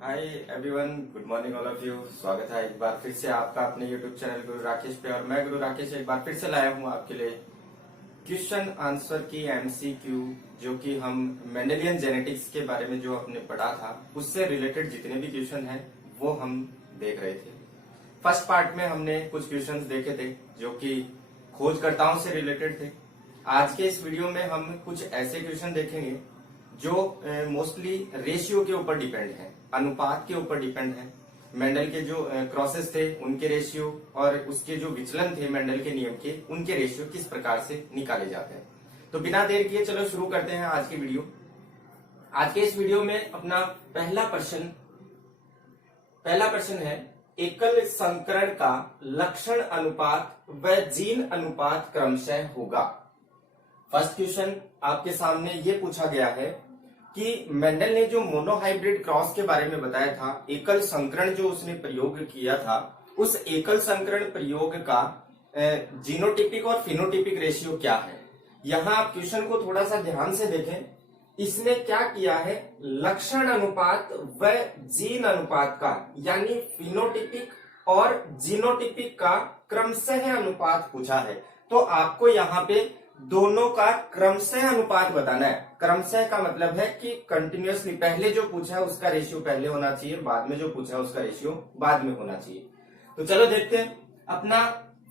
Hi everyone, good morning all of you. स्वागत है एक बार फिर से आपका अपने यूट्यूब चैनल गुरु राकेश पे। और मैं गुरु राकेश एक बार फिर से लाया हूँ आपके लिए क्वेश्चन आंसर की एमसीक्यू, जो कि हम मेंडेलियन जेनेटिक्स के बारे में जो हमने पढ़ा था उससे रिलेटेड जितने भी क्वेश्चन हैं वो हम देख रहे थे। फर्स्ट पार्ट में हमने कुछ क्वेश्चंस देखे थे जो कि खोजकर्ताओं से रिलेटेड थे। आज के इस वीडियो में हम कुछ ऐसे क्वेश्चन देखेंगे जो मोस्टली रेशियो के ऊपर डिपेंड है, अनुपात के ऊपर डिपेंड है। मेंडल के जो क्रॉसेस थे उनके रेशियो और उसके जो विचलन थे मेंडल के नियम के, उनके रेशियो किस प्रकार से निकाले जाते हैं। तो बिना देर किए चलो शुरू करते हैं आज की वीडियो। आज के इस वीडियो में अपना पहला प्रश्न है, एकल संकरण का लक्षण अनुपात व जीन अनुपात क्रमशः होगा। फर्स्ट क्वेश्चन आपके सामने ये पूछा गया है कि मेंडल ने जो मोनोहाइब्रिड क्रॉस के बारे में बताया था, एकल संकरण जो उसने प्रयोग किया था, उस एकल संकरण प्रयोग का जीनोटिपिक और फिनोटिपिक रेशियो क्या है। यहां आप क्वेश्चन को थोड़ा सा ध्यान से देखें। इसने क्या किया है, लक्षण अनुपात व जीन अनुपात का यानी फिनोटिपिक और जीनोटिपिक का क्रमशः अनुपात पूछा है। तो आपको यहाँ पे दोनों का क्रमशः अनुपात बताना है। क्रमशः का मतलब है कि कंटिन्यूअसली, पहले जो पूछा है उसका रेशियो पहले होना चाहिए, बाद में जो पूछा है उसका रेशियो बाद में होना चाहिए। तो चलो देखते हैं। अपना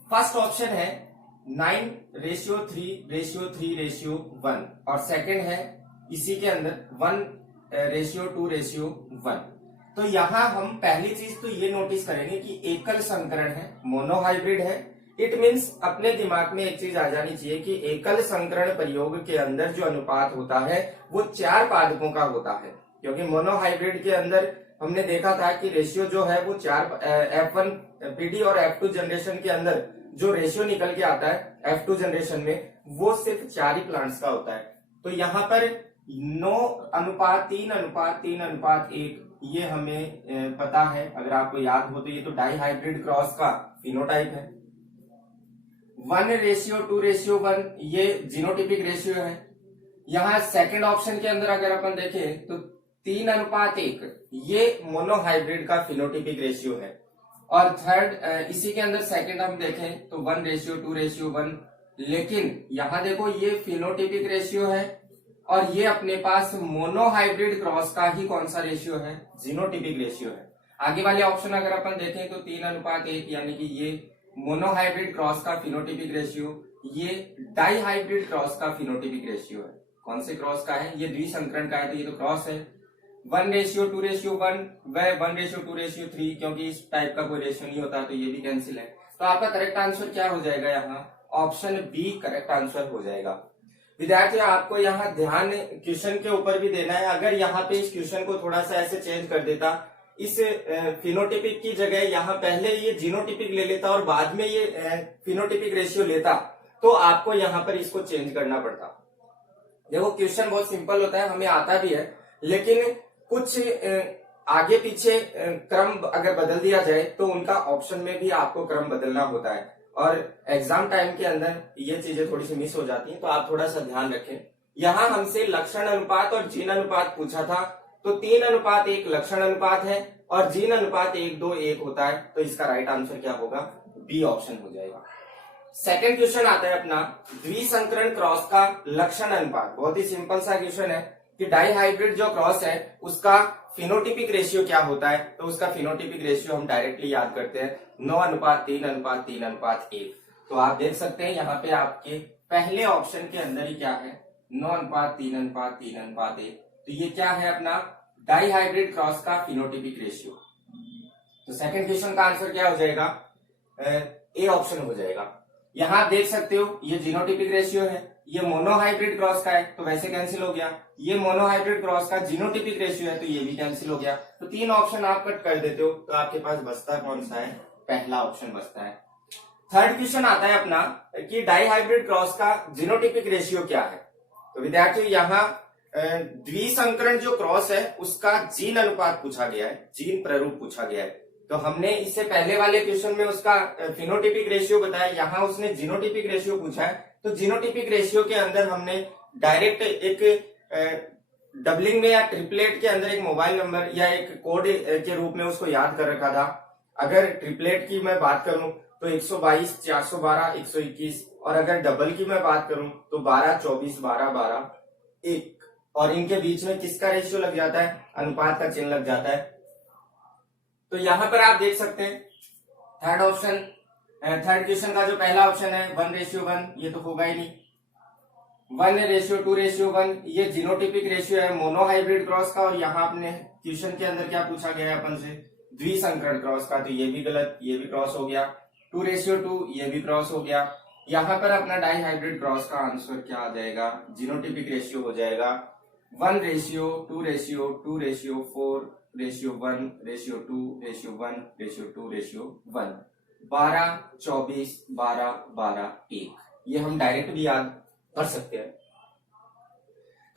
फर्स्ट ऑप्शन है 9:3:3:1 और सेकंड है इसी के अंदर 1:2:1। तो यहां हम पहली चीज तो ये नोटिस करेंगे कि एकल संकरण है, मोनोहाइब्रिड है। इट मीन्स अपने दिमाग में एक चीज आ जानी चाहिए कि एकल संकरण प्रयोग के अंदर जो अनुपात होता है वो 4 पादपों का होता है, क्योंकि मोनोहाइब्रिड के अंदर हमने देखा था कि रेशियो जो है वो 4 F1 पीडी और F2 जनरेशन के अंदर जो रेशियो निकल के आता है F2 जनरेशन में, वो सिर्फ 4 ही प्लांट्स का होता है। तो यहाँ पर 9:3:3:1 ये हमें पता है। अगर आपको याद हो तो ये तो डाई हाइब्रिड क्रॉस का फिनोटाइप है। 1:2:1 ये जीनोटिपिक रेशियो है। यहाँ सेकंड ऑप्शन के अंदर अगर अपन देखें तो 3:1 ये मोनोहाइब्रिड का फिनोटिपिक रेशियो है। और थर्ड इसी के अंदर सेकंड हम देखें तो 1:2:1। लेकिन यहाँ देखो ये फिनोटिपिक रेशियो है और ये अपने पास मोनोहाइब्रिड क्रॉस का ही कौन सा रेशियो है, जीनोटिपिक रेशियो है। आगे वाले ऑप्शन अगर अपन देखें तो 3:1 यानी कि ये मोनोहाइब्रिड क्रॉस का फिनोटिपिक रेशियो, ये डाई हाइब्रिड क्रॉस का फिनोटिपिक रेशियो है। कौन से क्रॉस का है, ये द्विसंकरण का है, तो ये तो क्रॉस है। 1:2:1 व 1:2:3, क्योंकि इस टाइप का कोई रेशियो नहीं होता तो ये भी कैंसिल है। तो आपका करेक्ट आंसर क्या हो जाएगा, यहाँ ऑप्शन बी करेक्ट आंसर हो जाएगा। विद्यार्थियों आपको यहाँ ध्यान क्वेश्चन के ऊपर भी देना है। अगर यहाँ पे इस क्वेश्चन को थोड़ा सा ऐसे चेंज कर देता, इस फिनोटिपिक की जगह यहाँ पहले ये जीनोटिपिक ले लेता और बाद में ये फिनोटिपिक रेशियो लेता, तो आपको यहाँ पर इसको चेंज करना पड़ता। देखो क्वेश्चन बहुत सिंपल होता है, हमें आता भी है, लेकिन कुछ आगे पीछे क्रम अगर बदल दिया जाए तो उनका ऑप्शन में भी आपको क्रम बदलना होता है और एग्जाम टाइम के अंदर ये चीजें थोड़ी सी मिस हो जाती हैं। तो आप थोड़ा सा ध्यान रखें। यहाँ हमसे लक्षण अनुपात और जीन अनुपात पूछा था, तो 3:1 लक्षण अनुपात है और जीन अनुपात 1:2:1 होता है। तो इसका राइट आंसर क्या होगा, बी ऑप्शन हो जाएगा। सेकंड क्वेश्चन आता है अपना द्विसंकरण क्रॉस का लक्षण अनुपात। बहुत ही सिंपल सा क्वेश्चन है कि डाई हाइब्रिड जो क्रॉस है उसका फिनोटिपिक रेशियो क्या होता है। तो उसका फिनोटिपिक रेशियो हम डायरेक्टली याद करते हैं 9:3:3:1। तो आप देख सकते हैं यहाँ पे आपके पहले ऑप्शन के अंदर ही क्या है, 9:3:3:1। तो ये क्या है अपना डाई हाइब्रिड क्रॉस का फिनोटिपिक रेशियो। तो सेकंड क्वेश्चन का आंसर क्या हो जाएगा, ए ऑप्शन हो जाएगा। यहाँ आप देख सकते हो ये जीनोटिपिक रेशियो है, ये मोनोहाइब्रिड क्रॉस का है तो वैसे कैंसिल हो गया। ये मोनोहाइब्रिड क्रॉस का जीनोटिपिक रेशियो है तो ये भी कैंसिल हो गया। तो 3 ऑप्शन आप कट कर देते हो, तो आपके पास बचता कौन सा है, पहला ऑप्शन बचता है। थर्ड क्वेश्चन आता है अपना कि डाई हाइब्रिड क्रॉस का जीनोटिपिक रेशियो क्या है। तो विद्यार्थियों यहाँ द्विसंकरण जो क्रॉस है उसका जीन अनुपात पूछा गया है, जीन प्रारूप पूछा गया है। तो हमने इससे पहले वाले क्वेश्चन में उसका फिनोटिपिक रेशियो बताया, यहाँ उसने जीनोटिपिक रेशियो पूछा है। तो जीनोटिपिक रेशियो के अंदर हमने डायरेक्ट एक डबलिंग में या ट्रिपलेट के अंदर एक मोबाइल नंबर या एक कोड के रूप में उसको याद कर रखा था। अगर ट्रिपलेट की मैं बात करूं तो 122, 412, 121, और अगर डबल की मैं बात करूं तो 12, 24, 12, 12, 1, और इनके बीच में किसका रेशियो लग जाता है, अनुपात का चिन्ह लग जाता है। तो यहां पर आप देख सकते हैं थर्ड क्वेश्चन का जो पहला ऑप्शन है 1:1, ये तो होगा ही नहीं। 1:2:1, ये जीनोटिपिक रेशियो है मोनोहाइब्रिड क्रॉस का, और यहाँ आपने क्वेश्चन के अंदर क्या पूछा गया है अपन से, द्विसंकरण क्रॉस का, तो ये भी गलत, ये भी क्रॉस हो गया। 2:2, ये भी क्रॉस हो गया। यहाँ पर अपना डाई हाइब्रिड क्रॉस का आंसर क्या आ जाएगा, जीनोटिपिक रेशियो हो जाएगा 1:2:4:1:1:2:1, 12, 24, 12, 12, 1। ये हम डायरेक्ट भी याद कर सकते हैं।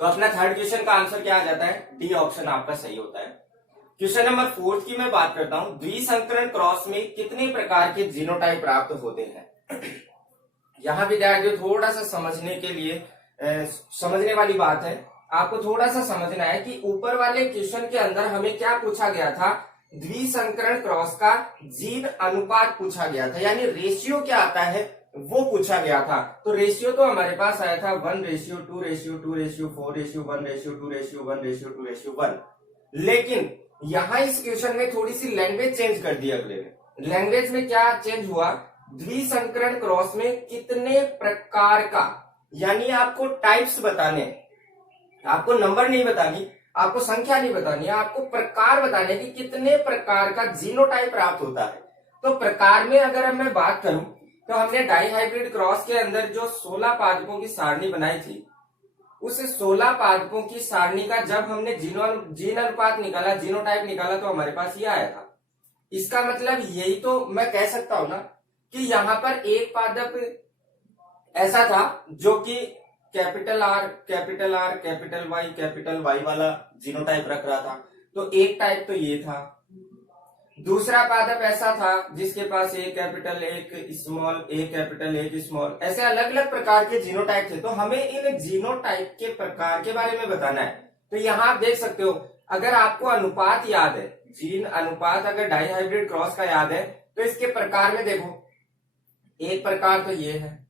तो अपना थर्ड क्वेश्चन का आंसर क्या आ जाता है, डी ऑप्शन आपका सही होता है। क्वेश्चन नंबर 4 की मैं बात करता हूं, द्विसंकरण क्रॉस में कितने प्रकार के जीनोटाइप प्राप्त होते हैं। यहाँ विद्यार्थियों थोड़ा सा समझने के लिए समझने वाली बात है, आपको थोड़ा सा समझना है कि ऊपर वाले क्वेश्चन के अंदर हमें क्या पूछा गया था, द्विसंकरण क्रॉस का जीन अनुपात पूछा गया था, यानी रेशियो क्या आता है वो पूछा गया था। तो रेशियो तो हमारे पास आया था 1:2:2:1:4:1:2:1:1, लेकिन यहाँ इस क्वेश्चन में थोड़ी सी लैंग्वेज चेंज कर दी अगले ने। लैंग्वेज में क्या चेंज हुआ, द्विसंकरण क्रॉस में कितने प्रकार का, यानी आपको टाइप्स बताने, आपको नंबर नहीं बतानी, आपको संख्या नहीं बतानी है, आपको प्रकार बताने की कितने प्रकार का जीनोटाइप प्राप्त होता है। तो प्रकार में अगर मैं बात करूं तो हमने डाई हाइब्रिड क्रॉस के अंदर जो 16 पादपों की सारणी बनाई थी, उस 16 पादपों की सारणी का जब हमने जीन अनुपात निकाला, जीनोटाइप निकाला, तो हमारे पास ये आया था। इसका मतलब यही तो मैं कह सकता हूं ना कि यहाँ पर एक पादप ऐसा था जो कि capital R, capital R, capital Y वाला जीनोटाइप रख रहा था, तो एक टाइप तो ये था। दूसरा पादप ऐसा था जिसके पास एक कैपिटल, एक स्मॉल, एक कैपिटल, एक स्मॉल, ऐसे अलग अलग प्रकार के जीनोटाइप थे। तो हमें इन जीनोटाइप के प्रकार के बारे में बताना है। तो यहाँ आप देख सकते हो, अगर आपको अनुपात याद है, जीन अनुपात अगर डाई हाइब्रिड क्रॉस का याद है, तो इसके प्रकार में देखो, एक प्रकार तो ये है,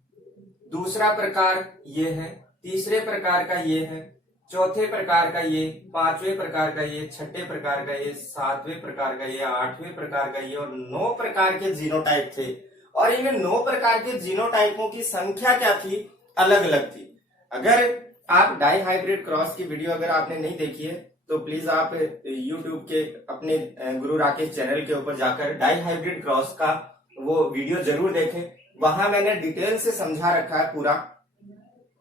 दूसरा प्रकार ये है, तीसरे प्रकार का ये है, चौथे प्रकार का ये, पांचवें प्रकार का ये, छठे प्रकार का ये, सातवें प्रकार का ये, आठवें प्रकार का ये, और 9 प्रकार के जीनोटाइप थे। और इन 9 प्रकार के जीनोटाइपों की संख्या क्या थी, अलग अलग थी। अगर आप डाई हाइब्रिड क्रॉस की वीडियो अगर आपने नहीं देखी है तो प्लीज आप YouTube के अपने गुरु राकेश चैनल के ऊपर जाकर डाई हाइब्रिड क्रॉस का वो वीडियो जरूर देखें। वहां मैंने डिटेल से समझा रखा है पूरा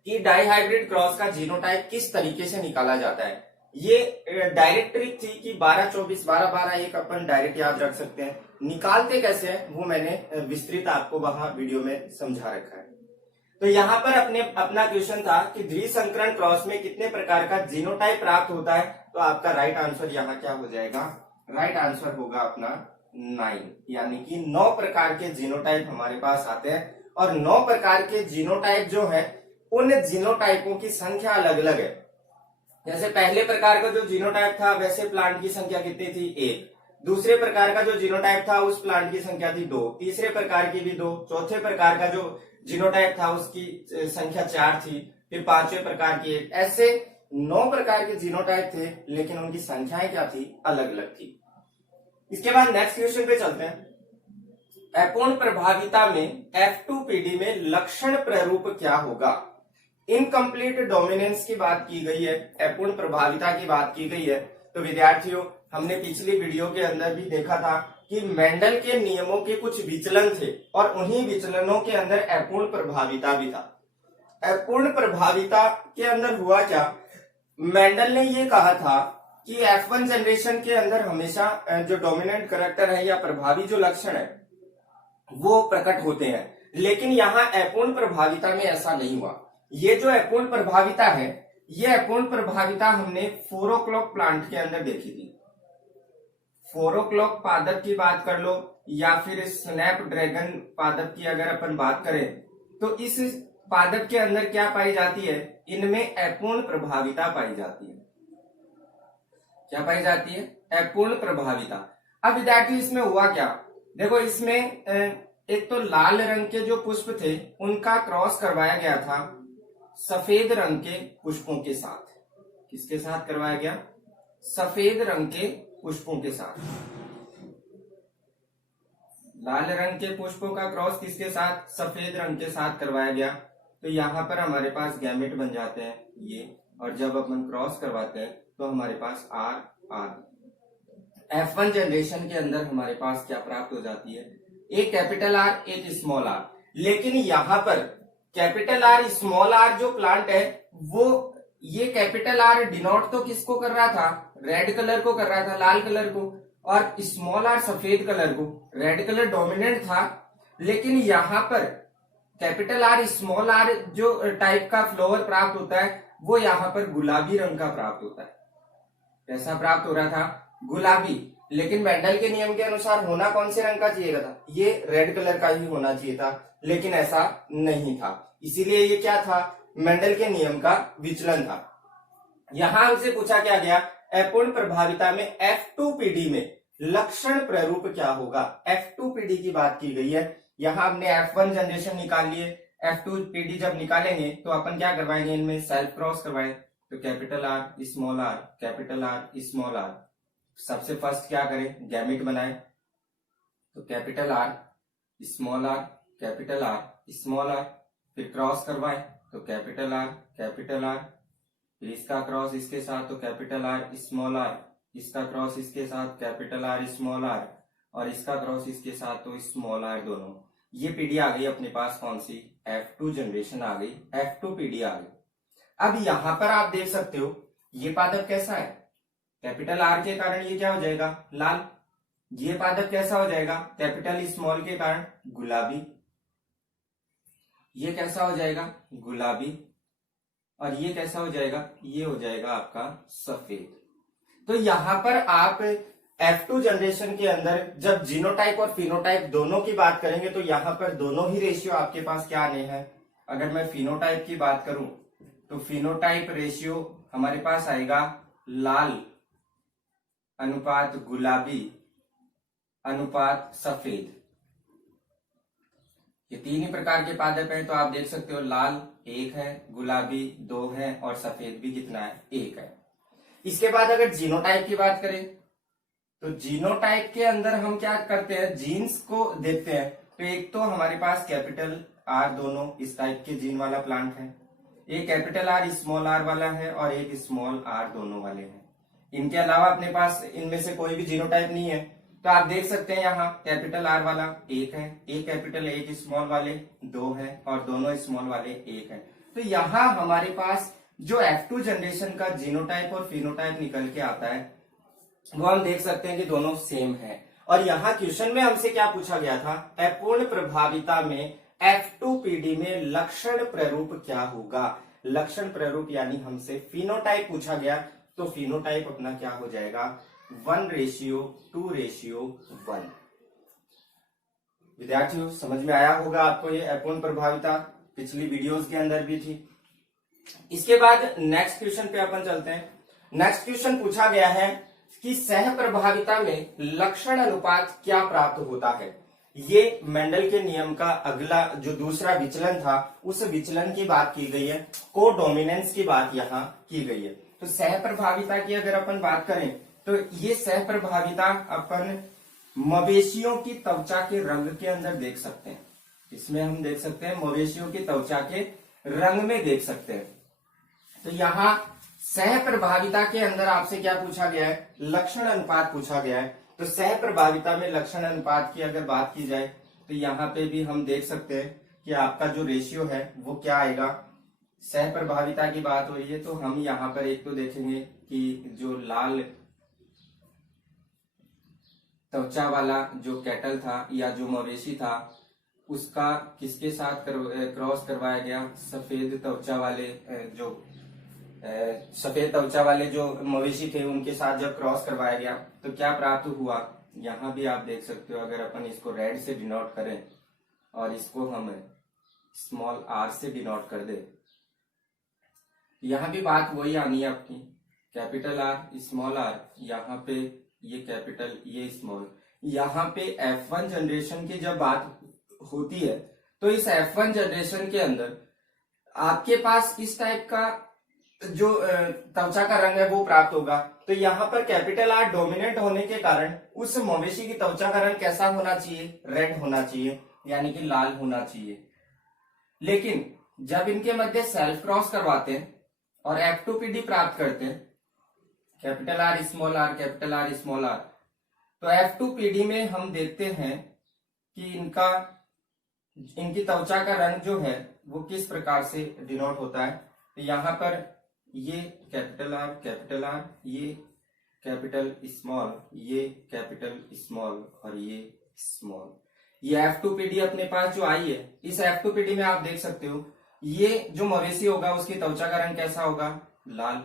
कि डाई हाइब्रिड क्रॉस का जीनोटाइप किस तरीके से निकाला जाता है। ये डायरेक्ट ट्रिक थी कि 12, 24, 12, 12, 1 अपन डायरेक्ट याद रख सकते हैं। निकालते कैसे हैं वो मैंने विस्तृत आपको वहां वीडियो में समझा रखा है। तो यहाँ पर अपना क्वेश्चन था कि द्विसंकरण क्रॉस में कितने प्रकार का जीनोटाइप प्राप्त होता है। तो आपका राइट आंसर यहाँ क्या हो जाएगा, राइट आंसर होगा अपना 9, यानी कि 9 प्रकार के जीनोटाइप हमारे पास आते हैं। और 9 प्रकार के जीनोटाइप जो है उन जीनोटाइपों की संख्या अलग अलग है। जैसे पहले प्रकार का जो जीनोटाइप था वैसे प्लांट की संख्या कितनी थी, 1। दूसरे प्रकार का जो जीनोटाइप था उस प्लांट की संख्या थी 2। तीसरे प्रकार की भी 2। चौथे प्रकार का जो जीनोटाइप था उसकी संख्या 4 थी। फिर पांचवें प्रकार की 1। ऐसे 9 प्रकार के जीनोटाइप थे, लेकिन उनकी संख्याएं क्या थी, अलग अलग थी। इसके बाद नेक्स्ट क्वेश्चन पे चलते हैं। अपूर्ण प्रभाविता में F2PD में लक्षण प्रारूप क्या होगा। इनकम्प्लीट डोमिनेंस की बात की गई है, अपूर्ण प्रभाविता की बात की गई है। तो विद्यार्थियों हमने पिछली वीडियो के अंदर भी देखा था कि मेंडल के नियमों के कुछ विचलन थे और उन्हीं विचलनों के अंदर अपूर्ण प्रभाविता भी था। अपूर्ण प्रभाविता के अंदर हुआ क्या, मेंडल ने ये कहा था कि F1 जनरेशन के अंदर हमेशा जो डोमिनेंट कैरेक्टर है या प्रभावी जो लक्षण है वो प्रकट होते हैं, लेकिन यहाँ अपूर्ण प्रभाविता में ऐसा नहीं हुआ। ये जो अपूर्ण प्रभाविता है, ये अपूर्ण प्रभाविता हमने 4 o'clock प्लांट के अंदर देखी थी। 4 o'clock पादप की बात कर लो या फिर स्नैप ड्रैगन पादप की अगर अपन बात करें, तो इस पादप के अंदर क्या पाई जाती है, इनमें अपूर्ण प्रभाविता पाई जाती है। क्या पाई जाती है? अपूर्ण प्रभाविता। अब विद्यार्थी इसमें हुआ क्या, देखो इसमें एक तो लाल रंग के जो पुष्प थे उनका क्रॉस करवाया गया था सफेद रंग के पुष्पों के साथ। किसके साथ करवाया गया? सफेद रंग के पुष्पों के साथ। लाल रंग के पुष्पों का क्रॉस किसके साथ? सफेद रंग के साथ करवाया गया। तो यहाँ पर हमारे पास गैमेट बन जाते हैं ये, और जब अपन क्रॉस करवाते हैं तो हमारे पास आर आर। F1 जनरेशन के अंदर हमारे पास क्या प्राप्त हो जाती है? एक कैपिटल आर, एक स्मॉल आर। लेकिन यहाँ पर कैपिटल आर स्मॉल आर जो प्लांट है वो ये कैपिटल आर डिनोट तो किसको कर रहा था? रेड कलर को कर रहा था, लाल कलर को, और स्मॉल आर सफेद कलर को। रेड कलर डोमिनेंट था, लेकिन यहाँ पर कैपिटल आर स्मॉल आर जो टाइप का फ्लावर प्राप्त होता है वो यहाँ पर गुलाबी रंग का प्राप्त होता है। कैसा प्राप्त हो रहा था? गुलाबी। लेकिन मेंडल के नियम के अनुसार होना कौन से रंग का चाहिए था? ये रेड कलर का ही होना चाहिए था, लेकिन ऐसा नहीं था। इसीलिए ये क्या था? मेंडल के नियम का विचलन था। यहां हमसे पूछा क्या गया? अपूर्ण प्रभाविता में F2PD में लक्षण प्ररूप क्या होगा? F2PD की बात की गई है। यहां हमने F1 जनरेशन निकाल लिए, F2PD जब निकालेंगे तो अपन क्या करवाएंगे? इनमें सेल्फ क्रॉस करवाएं। तो capital R small R, capital R small R. सबसे फर्स्ट क्या करें? गैमेट बनाए। तो capital R small R, capital R small R, फिर क्रॉस करवाएं तो कैपिटल आर, फिर इसका क्रॉस इसके साथ तो कैपिटल आर स्मॉल आर, इसका क्रॉस इसके साथ कैपिटल आर स्मॉल आर, और इसका क्रॉस इसके साथ तो स्मॉल आर दोनों। ये पीडी आ गई अपने पास कौन सी? F2 जनरेशन आ गई, F2PD आ गई। अब यहां पर आप देख सकते हो ये पादप कैसा है? कैपिटल आर के कारण ये क्या हो जाएगा? लाल। ये पादप कैसा हो जाएगा? कैपिटल स्मॉल के कारण गुलाबी। ये कैसा हो जाएगा? गुलाबी। और ये कैसा हो जाएगा? ये हो जाएगा आपका सफेद। तो यहां पर आप F2 जनरेशन के अंदर जब जीनोटाइप और फिनोटाइप दोनों की बात करेंगे तो यहां पर दोनों ही रेशियो आपके पास क्या आने हैं? अगर मैं फिनोटाइप की बात करूं तो फिनोटाइप रेशियो हमारे पास आएगा लाल अनुपात गुलाबी अनुपात सफेद। ये तीन ही प्रकार के पादप हैं, तो आप देख सकते हो लाल एक है, गुलाबी दो है, और सफेद भी कितना है? एक है। इसके बाद अगर जीनोटाइप की बात करें तो जीनोटाइप के अंदर हम क्या करते हैं? जीन्स को देखते हैं। तो एक तो हमारे पास कैपिटल आर दोनों इस टाइप के जीन वाला प्लांट है, एक कैपिटल आर स्मॉल आर वाला है, और एक स्मॉल आर दोनों वाले हैं। इनके अलावा अपने पास इनमें से कोई भी जीनोटाइप नहीं है। तो आप देख सकते हैं यहाँ कैपिटल आर वाला एक है, एक कैपिटल एक स्मॉल वाले दो है, और दोनों स्मॉल वाले एक है। तो यहाँ हमारे पास जो F2 जनरेशन का जीनोटाइप और फिनोटाइप निकल के आता है वो हम देख सकते हैं कि दोनों सेम है। और यहाँ क्वेश्चन में हमसे क्या पूछा गया था? अपूर्ण प्रभाविता में F2PD में लक्षण प्ररूप क्या होगा? लक्षण प्ररूप यानी हमसे फिनोटाइप पूछा गया, तो फिनोटाइप अपना क्या हो जाएगा? 1:2:1। विद्यार्थियों समझ में आया होगा आपको ये अपूर्ण प्रभाविता, पिछली वीडियोस के अंदर भी थी। इसके बाद नेक्स्ट क्वेश्चन पे अपन चलते हैं। नेक्स्ट क्वेश्चन पूछा गया है कि सह प्रभाविता में लक्षण अनुपात क्या प्राप्त होता है? ये मेंडल के नियम का अगला जो दूसरा विचलन था उस विचलन की बात की गई है, कोडोमिनेंस की बात यहाँ की गई है। तो सह प्रभाविता की अगर अपन बात करें तो ये सह प्रभाविता अपन मवेशियों की त्वचा के रंग के अंदर देख सकते हैं। इसमें हम देख सकते हैं मवेशियों की त्वचा के रंग में देख सकते हैं। तो यहाँ सह प्रभाविता के अंदर आपसे क्या पूछा गया है? लक्षण अनुपात पूछा गया है। तो सह प्रभाविता में लक्षण अनुपात की अगर बात की जाए तो यहाँ पे भी हम देख सकते हैं कि आपका जो रेशियो है वो क्या आएगा? सह प्रभाविता की बात हो रही है तो हम यहाँ पर एक तो देखेंगे कि जो लाल त्वचा वाला जो कैटल था या जो मवेशी था उसका किसके साथ क्रॉस करवाया गया? सफेद त्वचा वाले जो मवेशी थे उनके साथ जब क्रॉस करवाया गया तो क्या प्राप्त हुआ? यहाँ भी आप देख सकते हो, अगर अपन इसको रेड से डिनोट करें और इसको हम स्मॉल आर से डिनोट कर दे, यहाँ भी बात वही आनी है अपनी कैपिटल आर स्मॉल आर, यहाँ पे ये कैपिटल ये स्मॉल, यहाँ पे F1 जनरेशन की जब बात होती है तो इस F1 जनरेशन के अंदर आपके पास इस टाइप का जो त्वचा का रंग है वो प्राप्त होगा। तो यहाँ पर कैपिटल आर डोमिनेंट होने के कारण उस मवेशी की त्वचा का रंग कैसा होना चाहिए, रेड होना चाहिए, यानी कि लाल होना चाहिए। लेकिन जब इनके मध्य सेल्फ क्रॉस करवाते हैं और F2PD प्राप्त करते हैं, capital R small R capital R small R, तो F2PD में हम देखते हैं कि इनकी त्वचा का रंग जो है वो किस प्रकार से डिनोट होता है। तो यहाँ पर ये कैपिटल आर, ये कैपिटल स्मॉल, ये कैपिटल स्मॉल और ये स्मॉल, ये F2PD अपने पास जो आई है, इस F2PD में आप देख सकते हो ये जो मवेशी होगा उसकी त्वचा का रंग कैसा होगा, लाल।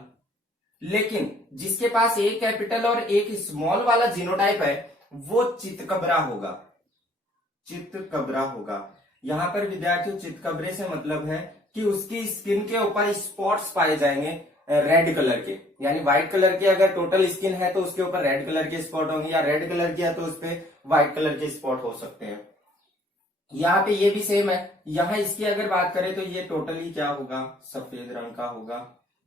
लेकिन जिसके पास एक कैपिटल और एक स्मॉल वाला जीनोटाइप है वो चितकबरा होगा। यहाँ पर विद्यार्थियों चितकबरे से मतलब है कि उसकी स्किन के ऊपर स्पॉट्स पाए जाएंगे रेड कलर के, यानी व्हाइट कलर की अगर टोटल स्किन है तो उसके ऊपर रेड कलर के स्पॉट होंगे, या रेड कलर की है तो उस पर व्हाइट कलर के स्पॉट हो सकते हैं। यहाँ पे ये भी सेम है। यहाँ इसकी अगर बात करें तो ये टोटली क्या होगा, सफेद रंग का होगा।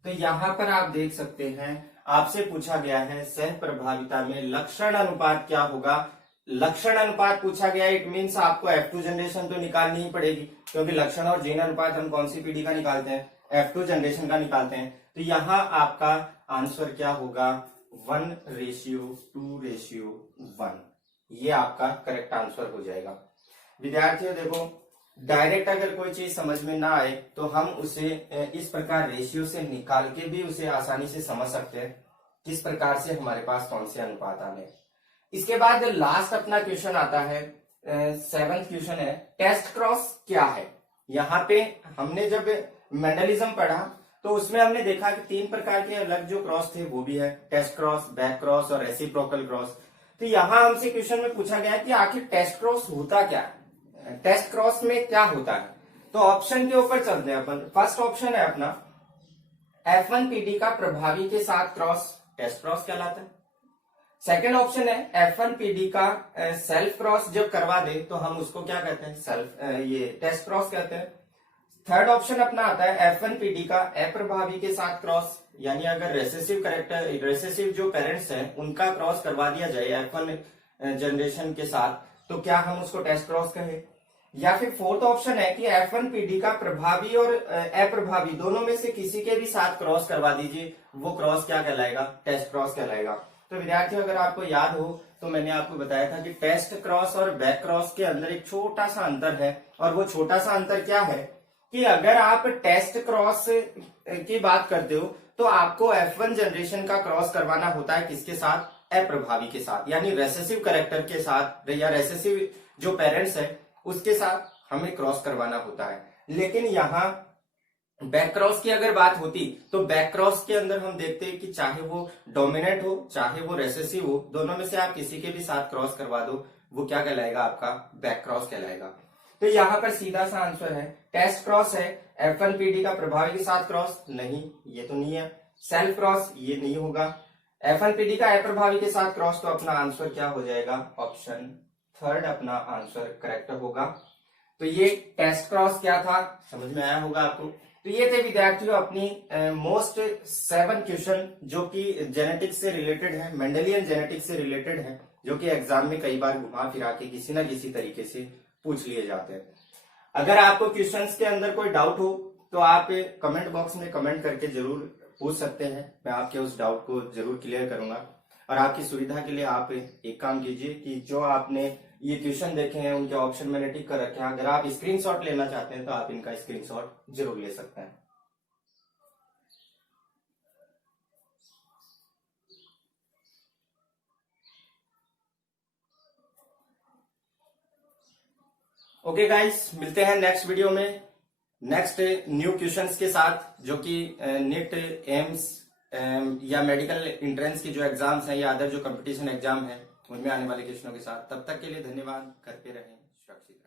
तो यहाँ पर आप देख सकते हैं आपसे पूछा गया है सह प्रभाविता में लक्षण अनुपात क्या होगा। लक्षण अनुपात पूछा गया, इट मीन्स आपको F2 जनरेशन तो निकालनी ही पड़ेगी, क्योंकि लक्षण और जीन अनुपात हम कौन सी पीढ़ी का निकालते हैं, F2 जनरेशन का निकालते हैं। तो यहाँ आपका आंसर क्या होगा, 1:2:1, ये आपका करेक्ट आंसर हो जाएगा। विद्यार्थियों देखो, डायरेक्ट अगर कोई चीज समझ में ना आए तो हम उसे इस प्रकार रेशियो से निकाल के भी उसे आसानी से समझ सकते हैं किस प्रकार से हमारे पास कौन से अनुपात आने हैं। इसके बाद लास्ट अपना क्वेश्चन आता है, 7th क्वेश्चन है, टेस्ट क्रॉस क्या है। यहाँ पे हमने जब मेंडलिज्म पढ़ा तो उसमें हमने देखा कि 3 प्रकार के अलग जो क्रॉस थे वो भी है, टेस्ट क्रॉस, बैक क्रॉस और रेसिप्रोकल क्रॉस। तो यहाँ हमसे क्वेश्चन में पूछा गया है कि आखिर टेस्ट क्रॉस होता क्या है, टेस्ट क्रॉस में क्या होता है। तो ऑप्शन के ऊपर चलते हैं अपन। फर्स्ट ऑप्शन है अपना F1PD का प्रभावी के साथ क्रॉस, टेस्ट क्रॉस कहलाता है। सेकेंड ऑप्शन है F1PD का सेल्फ क्रॉस जब करवा दे तो हम उसको क्या कहते हैं, ये टेस्ट क्रॉस कहते हैं। थर्ड ऑप्शन अपना आता है F1PD का अप्रभावी के साथ क्रॉस, यानी अगर रेसेसिव जो पेरेंट्स हैं उनका क्रॉस करवा दिया जाए F1 जनरेशन के साथ तो क्या हम उसको टेस्ट क्रॉस कहें। या फिर फोर्थ ऑप्शन है कि F1PD का प्रभावी और अप्रभावी दोनों में से किसी के भी साथ क्रॉस करवा दीजिए, वो क्रॉस क्या कहलाएगा, टेस्ट क्रॉस कहलाएगा। तो विद्यार्थियों अगर आपको याद हो तो मैंने आपको बताया था कि टेस्ट क्रॉस और बैक क्रॉस के अंदर एक छोटा सा अंतर है, और वो छोटा सा अंतर क्या है कि अगर आप टेस्ट क्रॉस की बात करते हो तो आपको F1 जनरेशन का क्रॉस करवाना होता है किसके साथ, अप्रभावी के साथ, यानी रेसेसिव कैरेक्टर के साथ या रेसेसिव जो पेरेंट्स है उसके साथ हमें क्रॉस करवाना होता है। लेकिन यहाँ बैक क्रॉस की अगर बात होती तो बैक क्रॉस के अंदर हम देखते हैं कि चाहे वो डोमिनेंट हो चाहे वो रेसेसिव हो, दोनों में से आप किसी के भी साथ क्रॉस करवा दो वो क्या कहलाएगा, आपका बैक क्रॉस कहलाएगा। तो यहाँ पर सीधा सा आंसर है टेस्ट क्रॉस है। F1PD का प्रभावी के साथ क्रॉस नहीं, ये तो नहीं है। सेल्फ क्रॉस ये नहीं होगा। F1PD का अप्रभावी के साथ क्रॉस, तो अपना आंसर क्या हो जाएगा, ऑप्शन थर्ड अपना आंसर करेक्ट होगा। तो ये टेस्ट क्रॉस क्या था समझ में आया होगा आपको। तो ये थे विद्यार्थियों अपनी मोस्ट 7 क्वेश्चन जो कि जेनेटिक्स से रिलेटेड है, मेंडेलियन जेनेटिक्स से रिलेटेड है, जो कि एग्जाम में कई बार घुमा फिरा के किसी ना किसी तरीके से पूछ लिए जाते हैं। अगर आपको क्वेश्चंस के अंदर कोई डाउट हो तो आप कमेंट बॉक्स में कमेंट करके जरूर पूछ सकते हैं, मैं आपके उस डाउट को जरूर क्लियर करूंगा। और आपकी सुविधा के लिए आप एक काम कीजिए कि जो आपने ये क्वेश्चन देखे हैं उनके ऑप्शन मैंने टिक कर रखे हैं, अगर आप स्क्रीनशॉट लेना चाहते हैं तो आप इनका स्क्रीनशॉट जरूर ले सकते हैं। ओके गाइस, मिलते हैं नेक्स्ट वीडियो में नेक्स्ट न्यू क्वेश्चंस के साथ, जो कि नीट, एम्स या मेडिकल एंट्रेंस की जो एग्जाम्स हैं या अदर जो कंपटीशन एग्जाम है उनमें आने वाले क्वेश्चनों के साथ। तब तक के लिए धन्यवाद, करते रहें सुरक्षित।